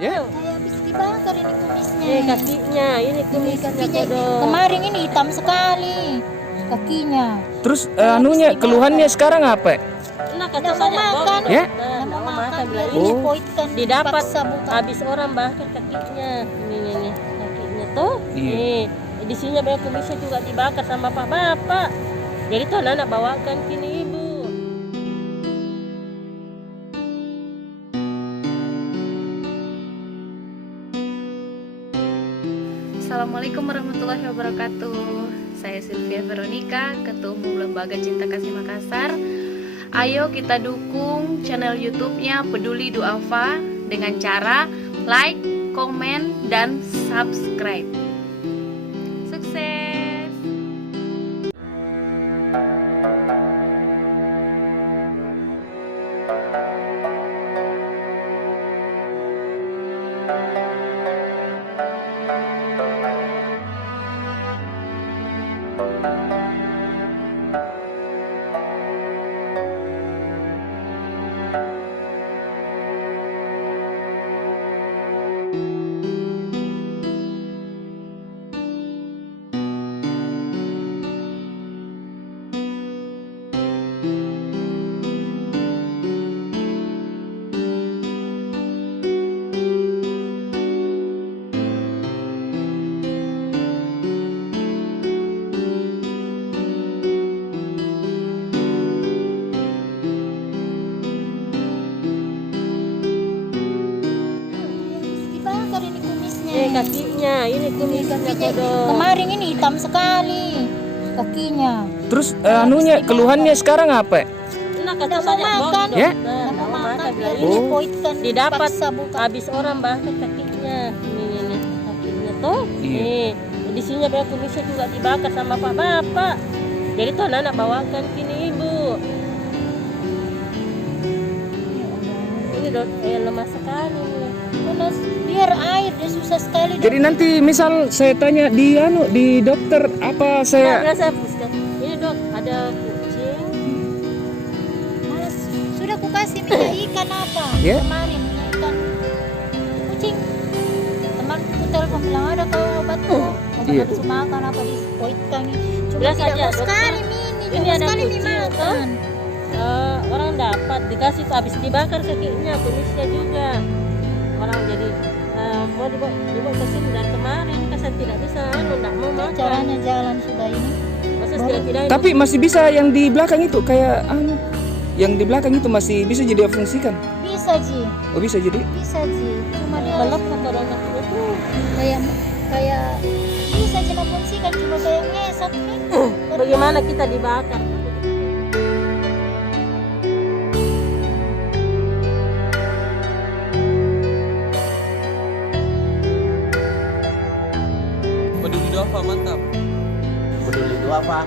Ya. Kayak habis dibakar ini kumisnya. Kakinya, ini kumisnya kodok. Kemarin ini hitam sekali kakinya. Terus anunya keluhannya sekarang apa? Nah, Nggak mau makan. Ya? Nggak mau makan. bilang Ini Oh. poikan didapat dipaksa buka. habis orang bakar kakinya. Nih kakinya tuh. Iya. Nih, di sini banyak kumisnya juga dibakar sama Pak Bapak. Jadi tuh anak bawakan kini ibu. Assalamualaikum warahmatullahi wabarakatuh. Saya Sylvia Veronica, Ketua Umum Lembaga Cinta Kasih Makassar. Ayo kita dukung channel YouTube-nya Peduli Duafa dengan cara like, komen, dan subscribe. Sukses! Dibakar ini kumisnya. Kakinya, ini kumisnya kodok. Kemarin ini hitam sekali kakinya. Terus anunya keluhannya sekarang apa? Nah, Nggak mau makan. Ya? Nggak mau makan. bilang Ini Oh. poikan didapat dipaksa buka. habis orang bakar kakinya. Nih kakinya tuh. Iya. Nih, di sini banyak kumisnya juga dibakar sama Pak Bapak. Jadi tuh anak bawakan kini ibu. Ini lemah sekali nih. Panas, biar air dia susah sekali. Jadi nanti misal saya tanya di dokter apa Nah, saya bilang saya pusat. Ini dok, ada kucing. Mas, sudah ku kasih minyak ikan apa Ya? kemarin minyak ikan kucing. Temanku telepon bilang ada kau obat kok. Obat Iya. nafsu makan apa di poikan ini. Cuma Bilang tidak saja, mau dokter, sekali ini cuma ada sekali kucing, dimakan. Orang dapat dikasih tuh habis dibakar kakinya, kumisnya juga. Orang jadi mau dibawa ke sini dari kemarin, saya tidak bisa, tidak mau makan. Caranya jalan sudah ini. Masa tidak tapi masih bisa yang di belakang itu kayak yang di belakang itu masih bisa jadi fungsikan. Bisa Ji, Oh bisa jadi. bisa Ji. Cuma dia belum kotoran kakinya tuh. kayak bisa Ji fungsikan cuma kayak ngesot nih. Bagaimana kita dibakar? Peduli Duafa mantap. Peduli Duafa